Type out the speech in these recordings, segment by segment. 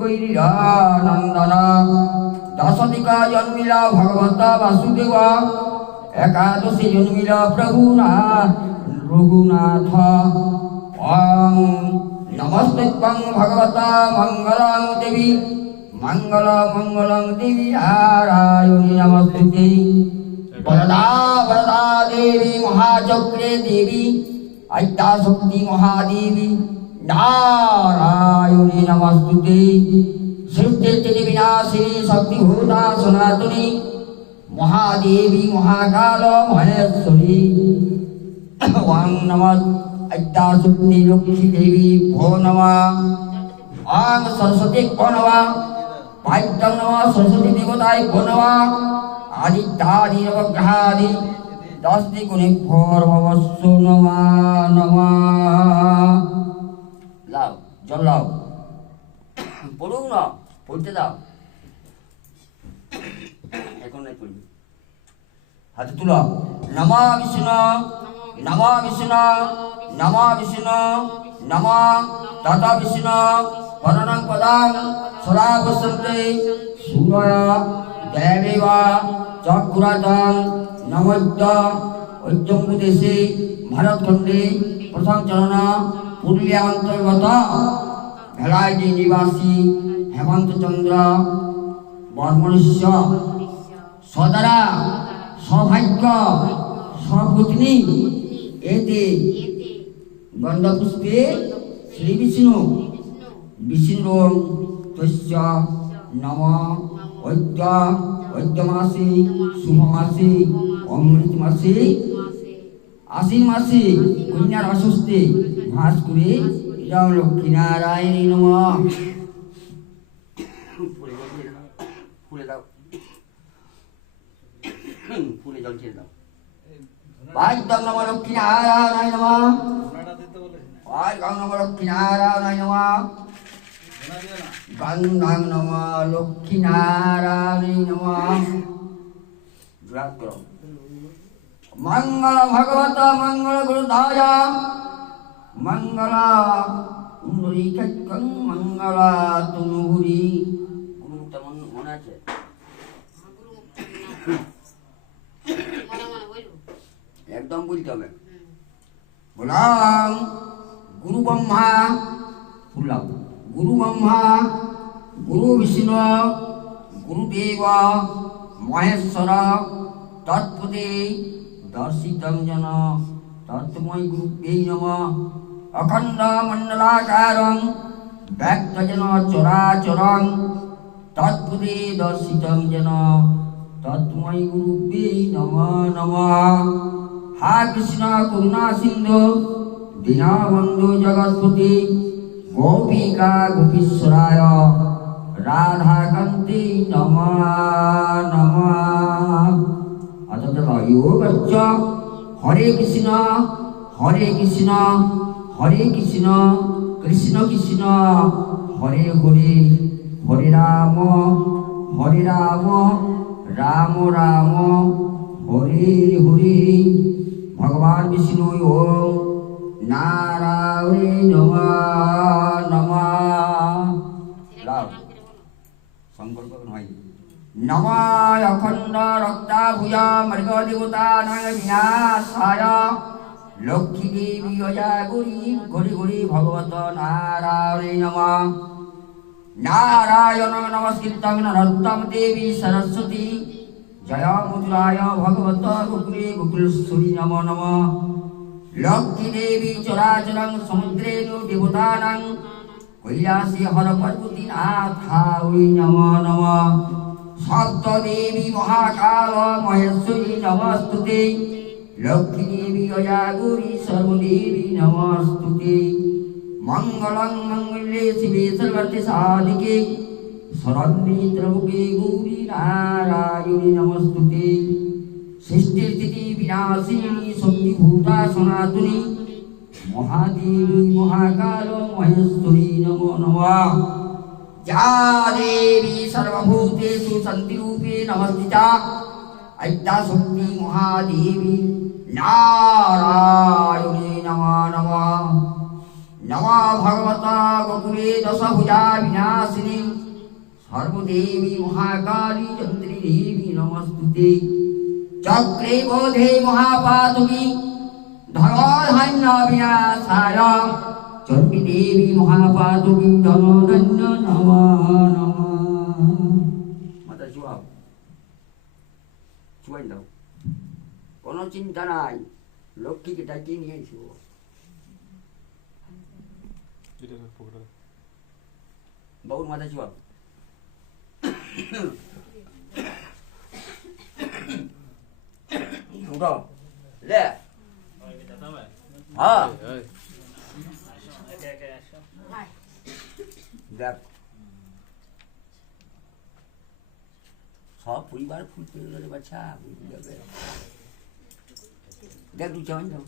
গৈরীরানন্দন দশদিকা জন্মিলা ভগবত বাসুদেব একাদশী জন্মিলা প্রভু রঘুনাথ ওং নমস্তুভ্যং ভগবতা মঙ্গলং দেবী মঙ্গলং দেবী নারায়ণী নমস্তুতে বরদা বরদা দেবী মহাচক্রে দেবী আদ্যা শক্তি মহাদেবী নারায়ণী নমস্তুতে সৃষ্টি বিনাশিনী শক্তিভূতা সনাতনী মহাদেবী মহাকাল মহেশ্বরী ওং নমঃ আদ্যা শক্তি লক্ষ্মী দেবী ভো নমঃ ওং সরস্বতী ভো নমঃ পাদ্যং নমঃ সরস্বতী দেবতায় ভো নমঃ আদিত্যাদি নবগ্রহাদি দশটি গুণে ভবস্য নমঃ নমঃ। লাও জল লাও পড়ুক না পড়তে দাও এখন নাই পড়বি হাতে তুলো নমঃ বিষ্ণু নমঃ বিষ্ণু নমঃ বিষ্ণু নমঃ তত বিষ্ণু পরণং পদং সদা বসন্তে সূর্য দেবেব চক্রাতং নমদ্য ঐজম্বুদেশে ভারতখণ্ডে প্রথম চরণ পুরুলিয়া অন্তর্গত ভেলাইটি নিবাসী হেমন্ত চন্দ্র বর্মণস্য সদরা সৌভাগ্য সপত্নী এতে গন্ধপুষ্পে শ্রী বিষ্ণু বিষ্ণু তস্য নম অদ্য মাসে শুভ মাসে অমৃত মাসে আশ্বিন মাসে কন্যার অস্বস্তি ভাস করে যাও লক্ষ্মী নারায়ণী নমঃ। ফুলে দাও ফুলে জল ছেড়ে দাও পাদ্যং নমঃ লক্ষ্মী নারায়ণায় নমঃ পাদ্যং নমঃ লক্ষ্মী নারায়ণায় নমঃ গন্ধং নমঃ লক্ষ্মী নারায়ণায় নমঃ। জোড়াত করো মঙ্গল ভগবত মঙ্গল গুরুদায় মঙ্গল পুণ্ডরীকাক্ষং মঙ্গল তনুহুরি। গুরু তেমন মনে আছে একদম বলতে হবে। বললাম গুরু ব্রহ্মা বললাম গুরু ব্রহ্মা গুরু বিষ্ণু গুরুদেব মহেশ্বর তৎপদে দর্শিতং জন তৎময় গুরুভ্যে নমঃ। অখণ্ড মণ্ডলাকারং ব্যক্তজন চরাচরং তৎপদে দর্শিতং জন তৎময় গুরুভ্যে নমঃ নমঃ। হা কৃষ্ণ করুণা সিন্ধু দীনবন্ধু জগৎপতি গোপিকা গোপীশ্বরায় রাধাকান্তে নমঃ নমঃ। যোগচ্চ হরে কৃষ্ণ হরে কৃষ্ণ হরে কৃষ্ণ কৃষ্ণ কৃষ্ণ হরে হরে হরে রাম রাম রাম হরে হরে। ভগবান বিষ্ণু ওম নারায়ণে নমঃ নমঃ। সংকল্প নয় নমঃ অখণ্ড রক্তাভুজ মৃগ দেবতা নয় বিনাশায় লক্ষ্মী দেবী অজাগরি গরি গরি ভগবত নারায়ণে নমঃ। নারায়ণ নমস্কৃত্যং নরোত্তম দেবী সরস্বতী জয় মধুরায় ভগবত গোকুলে গোকুলেশ্বরী নমো নমঃ। লক্ষ্মী দেবী চরাচরং সমুদ্রেণু দেবতানাং কৈলাসে হর পার্বতী নাথায় নমো নমঃ। সপ্ত দেবী মহাকাল মহেশ্বরী নমস্তুতে লক্ষ্মী দেবী অজাগরি সর্বদেবী নমস্তুতে। মঙ্গলং মঙ্গলে শিবে সর্বার্থে সাধিকে শরণ্যে ত্রম্বকে গৌরী নারায়ণী নমস্তুতে। সৃষ্টি স্থিতি বিনাশিনী শক্তিভূতা সনাতনী মহাদেবী মহাকাল মহেশ্বরী নমো নমঃ। या देवी सर्वभूतेषु सन्तिरूपे नमस्तिता अद्याशक्ति महादेवी नारायणे नमः नमः। নমো ভগবতা বকুলে দশভুজা বিনাশিনী সর্বদেবী মহাকালী চন্দ্রী দেবী নমস্তুতে চক্রে বোধে মহাপাতকি ধনধান্য বিনাশায় চণ্ডী দেবী মহাপাতকি ধনধান্য নমো নমঃ। মাতা চুয়াও চুয়াই দাও, কোনো চিন্তা নাই, লক্ষ্মীকে ডাকিয়ে নিয়ে এসো। বাবুর মাথা চুয়াও। উঠো লে, হ্যাঁ দেখ সব পরিবার ফুল পেয়ে গেলে বাচ্চা বুঝে যাবে। দেখ দু চাওয়ান যাও।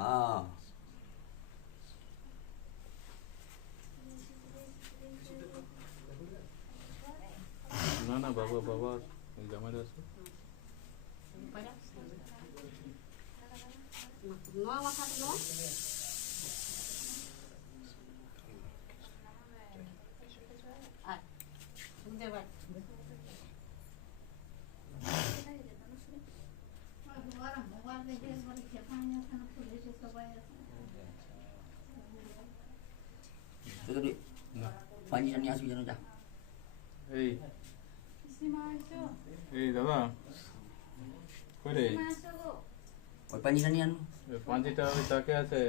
हाँ ना ना बाबा बाबा जमा दे No aguacate, no. Ah, ¿dónde va? Itu di panji dan yasu jangan dah. এই দাদা করে Oi panji dan yan. পাঁচিটা ওই তাকে আছে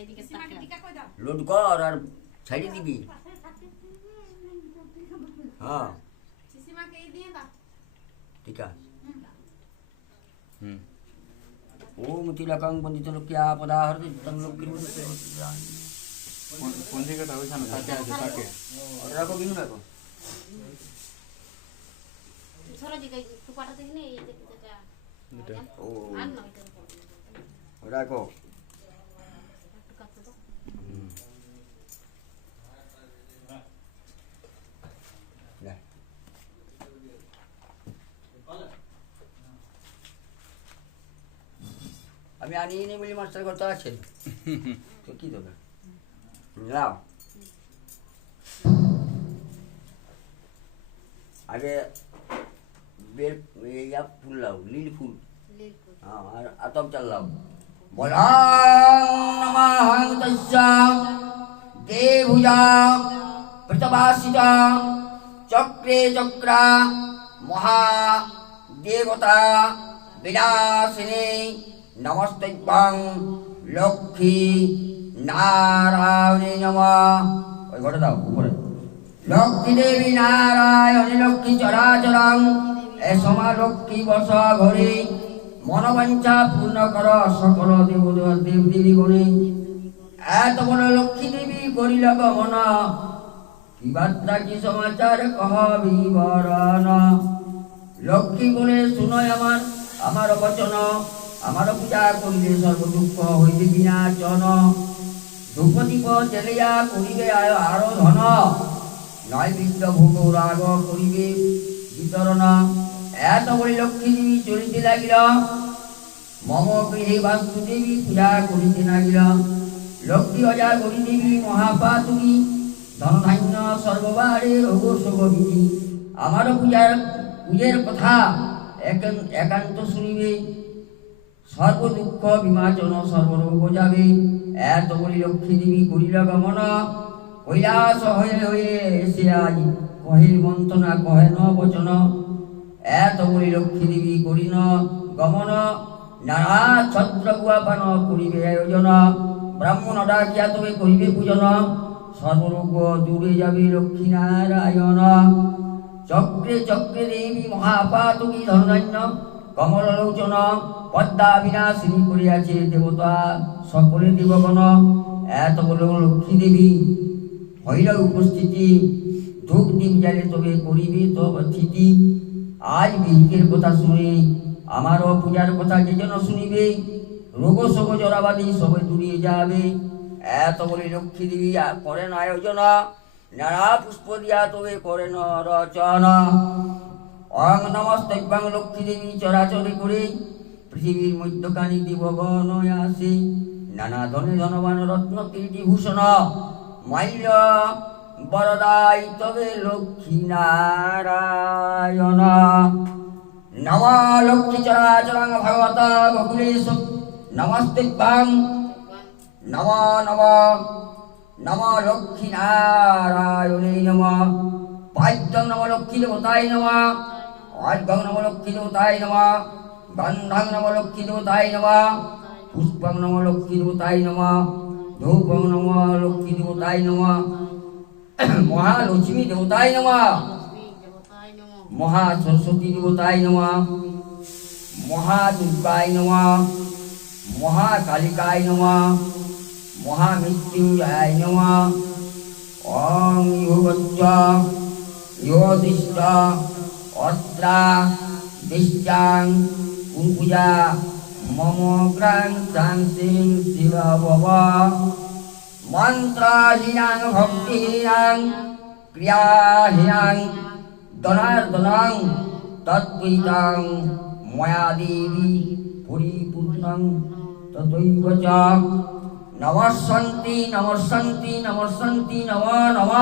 এদিকে তাকা। Load kor আর ছাইড়ে দিবি। হ্যাঁ সিসিমাকে এই দিয়ে দাও। ঠিক আছে। ओम तिलकं पंडितलोक्या पदाहरति तं लोकिर्मुते পঞ্জিকাটা ওইখানে তাকে আছে তাকে और राखो बिनु राखो সরো দিকে একটু পাঠাতে দিলে এই যেটা এটা ओ আর না এটা राखो একটু কাটতে দাও। ले আমি আনিয়ে নি বলি মাস্টার করতে আছে তো কি দেবে নাও আগে বেল ইয়া ফুল লাও নীল ফুল লীলপুর হ্যাঁ আর আতপ চাল লাও বলা নমঃ তস্যা দেভুজা প্রতবাসিতা চক্রে চক্রা মহা দেবতা বিনাশিনী নমস্তেবাং লক্ষ্মী নারায়ণী নমঃ। ওই ঘটে দাও উপরে লক্ষ্মী দেবী নারায়ণী লক্ষ্মী চরাচরং এ সমা লক্ষ্মী বস ঘরে মনোবাঞ্ছা পূর্ণ কর সকল দেব দেব দেবী গণে। এত বড় লক্ষ্মী দেবী করিল গমন কি বার্তা কি সমাচার কহ বিবরণ। লক্ষ্মী বলে শুনয় আমার বচন আমার পূজা করিলে সর্ব দুঃখ হইবে বিনাশন। ধূপদীপ জ্বালিয়া করিবে আরো ধন নৈবেদ্য ভোগ রাগ করিবে বিতরণ। এত বলি লক্ষ্মী দেবী চলিতে লাগিল মম গৃহে বাস্তুদেবী পূজা করিতে লাগিল। লক্ষ্মী অজা গরি দেবী মহাপাতুকি ধনধান্য সর্ববারে রোগ শোক বিধি। আমার পূজের কথা একান্ত শুনিবে সর্ব দুঃখ বিমাচন সর্বরোগ যাবে। এত বলি লক্ষ্মী দেবী করিল গমন কৈলাস হয়ে হয়ে এসে আজ কহে মন্ত্রণা কহে ন বচন। এত বলি লক্ষ্মী দেবী করিন গমন নানা ছত্র গুয়াপান করিবে আয়োজন। ব্রাহ্মণ ডাকিয়া তবে করিবে পূজন সর্বরোগ দূরে যাবে লক্ষ্মী নারায়ণ। চক্রে চক্রে দেবী মহাপাতুকি ধনধান্য কমললোচন পদ্মা বিনাশিনী করিয়াছে দেবতা সকলে দেবগণ। এত বড় লক্ষ্মী দেবী হইল উপস্থিতি, ধূপ দ্বীপ জ্বালে তবে করিবে তব স্থিতি। আজ বিহিতের কথা শুনে আমারও পূজার কথা যে যেন শুনিবে, রোগ শোক জরাবাদী সবে দূরিয়ে যাবে। এত বলে লক্ষ্মী দেবী করেন আয়োজন, নানা পুষ্প দিয়া তবে করেন রচনা। অং নমস্তভ্যাং লক্ষ্মী দেবী চরাচরে করে পৃথিবীর মধ্যখানি দেবগণ আসে। নানা ধনে ধনবান রত্ন কীর্তি ভূষণ মাল্য বরদাই তবে লক্ষ্মী নারায়ণ। নম লক্ষ্মী চরাচরাং ভগবত গোকুলেশ নমস্তেভ্যাং নম নম নম লক্ষ্মী নারায়ণে নম। পাদ্যং নম লক্ষ্মী দেবতায় নম, অর্ঘ্যং নম লক্ষ্মী দেবতায় নম, গন্ধং নম লক্ষ্মী দেবতায় নম, পুষ্পং নম লক্ষ্মী দেবতায় নম, ধূপং নম লক্ষ্মী দেবতায় নম, মহালক্ষ্মী দেবতায় নম, মহা সরস্বতী দেবতায় নম, মহাদুর্গায় নম, মহাকালিকায় নম, মহামৃত্যুঞ্জয়ায় নম। ওং যোগচ্চ যোগদিষ্ট অস্ত্রা দিশ্চাং কুপূজা মম গ্রাং শান্তিং শিব ভব। মন্ত্রহীনাং ভক্তিহীনাং ক্রিয়াহীনাং দনার্দনাং তদ্বৈতাং ময়া দেবী পরিপূর্ণং তথৈব চ। নমঃশন্তি নমঃশন্তি নমঃশন্তি নম নম।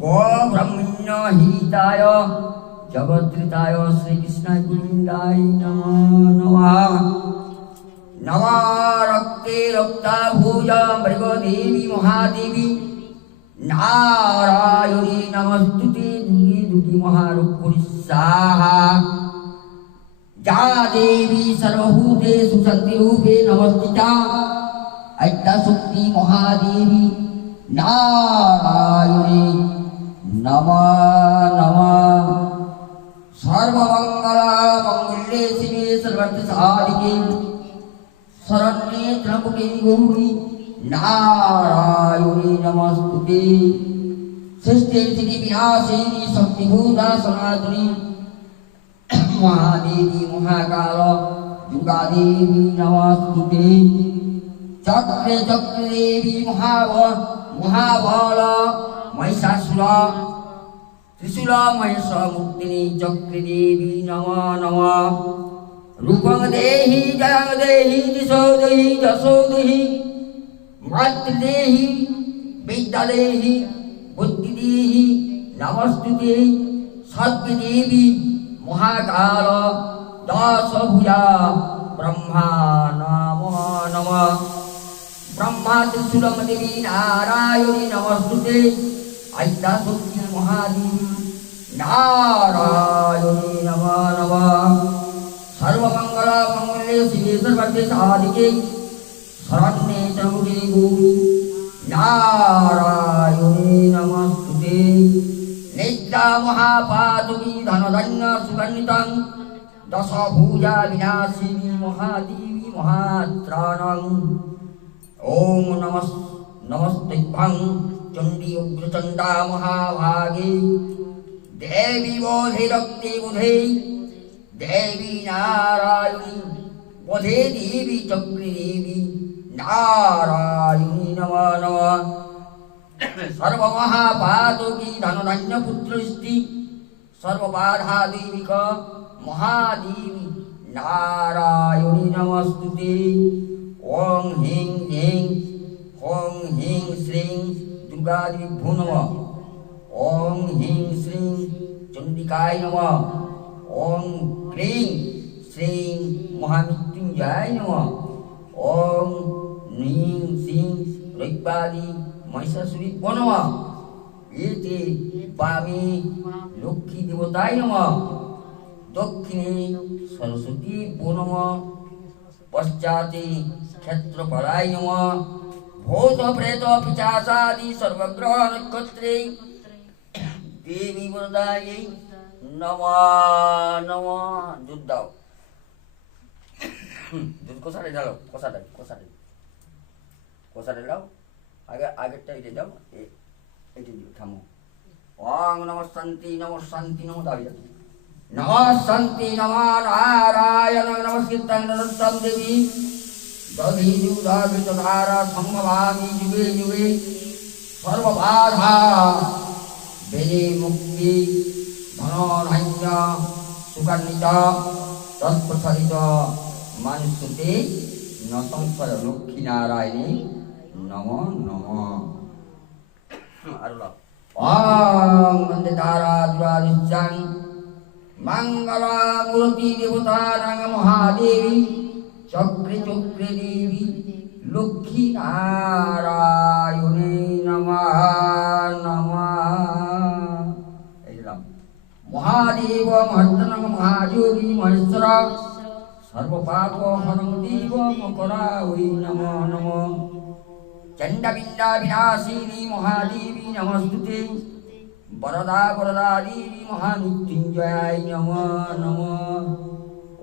গো ব্রহ্মণ্য হিতায় জগদ্ধিতায় শ্রীকৃষ্ণায় গোবিন্দায় নমো নমঃ। নম রক্তে রক্তাভূজ মৃগদেবী মহাদেবী নারায়ণী নমস্তুতে দুর্গে দুর্গে মহারূপী স্বাহা। যা দেবী সর্বভূতেষু শক্তিরূপে নমস্তিতা আদ্যাশক্তি মহাদেবী নারায়ণী নমো নমঃ। সর্বমঙ্গল মঙ্গলে শিবে সর্বার্থ সাধিকে শরণ্যে ত্র্যম্বকে গৌরী নারায়ণী নমস্তুতে। সৃষ্টি স্থিতি বিনাশিনী শক্তিভূতা সনাতনী মহাদেবী মহাকাল দুর্গাদেবী নমস্তুতে। চক্রে চক্রে দেবী মহাবল মহিষাসুর ত্রিশূল মহেশ মুক্তিনী চক্রে দেবী নম নম। রূপং দেহি জয়ং দেহি দিশো দেহি যশো দেহি মাতৃদেহি বিদ্যা দেহি বুদ্ধি দেহি নমস্তুতে। সর্বে দেবী মহাকাল দশভুজা ব্রহ্মা নমো নমঃ। ব্রহ্মা ত্রিশূলং দেবী নারায়ণী নমস্তুতে। আদ্যাশক্তি মহাদেবী নারায়ণী নমো নমঃ। সর্বমঙ্গল মঙ্গলে শিবে সর্বার্থ সাধিকে শরণ্যে ত্র্যম্বকে গৌরী নারায়ণী নমস্তুতে। নিদ্রা মহাপাতকী ধনধান্য সুগন্ধিতং দশভুজা বিনাশিনী মহাদেবী মহাত্রাণং। ওম নমস্তেভ্যাং চণ্ডী উগ্রচণ্ডা মহাভাগে দেবী বোধে রক্তে বোধে দেবী নারায়ণী বোধে দেবী চক্রে দেবী নারায়ণী নমো নমঃ। সর্বমহাপাতকী ধনধান্য পুত্রস্তি সর্ববাধা দেবিক মহাদেবী নারায়ণী নমস্তুতে। ওং হিং হিং হোং হিং শ্রীং দুর্গাদেবী নমঃ। ওং হিং শ্রীং চণ্ডিকায় নমঃ। ওং ক্লীং শ্রীং মহামৃত্যুঞ্জয়ায় নমঃ। ওং নীং সিং রৈবাদি মহিষাসুরী নমঃ। এতে বামে লক্ষ্মী দেবতায় নমঃ। দক্ষিণে সরস্বতী নমঃ। পশ্চাতে ক্ষেত্রপালায় নমঃ। ভূত প্রেত পিশাচাদি সর্বগ্রহ নক্ষত্রে দেবী বরদাयै নমঃ নমঃ। যোদ্ধাও দুধ কষাটা ঢালো, কষাটা দাও, আগেরটা এটা দাও, এটা দিও, থামো। ওং নমঃ শান্তি নমঃ দাঁড়িয়ে নমঃ শান্তি নমঃ নারায়ণ নমস্কৃত্যং নরোত্তমং দেবী দধি দুগ্ধ সম্ভবামি যুগে যুগে সর্ববাধা বেদে মুক্তি ধনধান্য সুখান্বিত তৎপ্রসারিত মানুষতে ন সংশয় লক্ষ্মী নারায়ণী নম নম। আর ওং বন্দে তারা দুরাদিশ্যাং মঙ্গলামূর্তি দেবতানাং মহাদেবী চক্রে চক্রে দেবী লক্ষ্মী নারায়ণী নমঃ নমঃ। এই দিলাম মহাদেব মহাত্মনং মহাযোগী মহেশ্বর সর্বপাপ হরং দেব মকরা ওই নমঃ নমঃ। চণ্ডবিন্দা বিনাশিনী মহাদেবী নমস্তুতে বরদা বরদা দেবী মহামৃত্যুঞ্জয়ায় নমঃ নমঃ।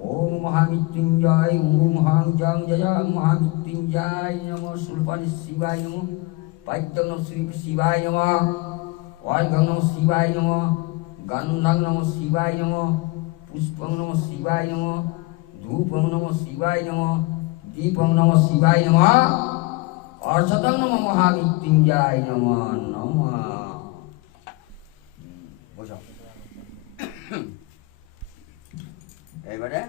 ওম মহামৃত্যুঞ্জয় ওম হাং জং জয় মহামৃত্যুঞ্জয় নমঃ। সুলপান শিবায় নমঃ, পাদ্যং নমঃ শিবায় নমঃ, অর্ঘ্যং নমঃ শিবায় নমঃ, গন্ধং নমঃ শিবায় নমঃ, পুষ্পং নমঃ শিবায় নমঃ, ধূপং নমঃ শিবায় নমঃ, দীপং নমঃ শিবায় নমঃ, অর্চতং নমঃ মহামৃত্যুঞ্জয় নমঃ নমঃ। বসো। এবারে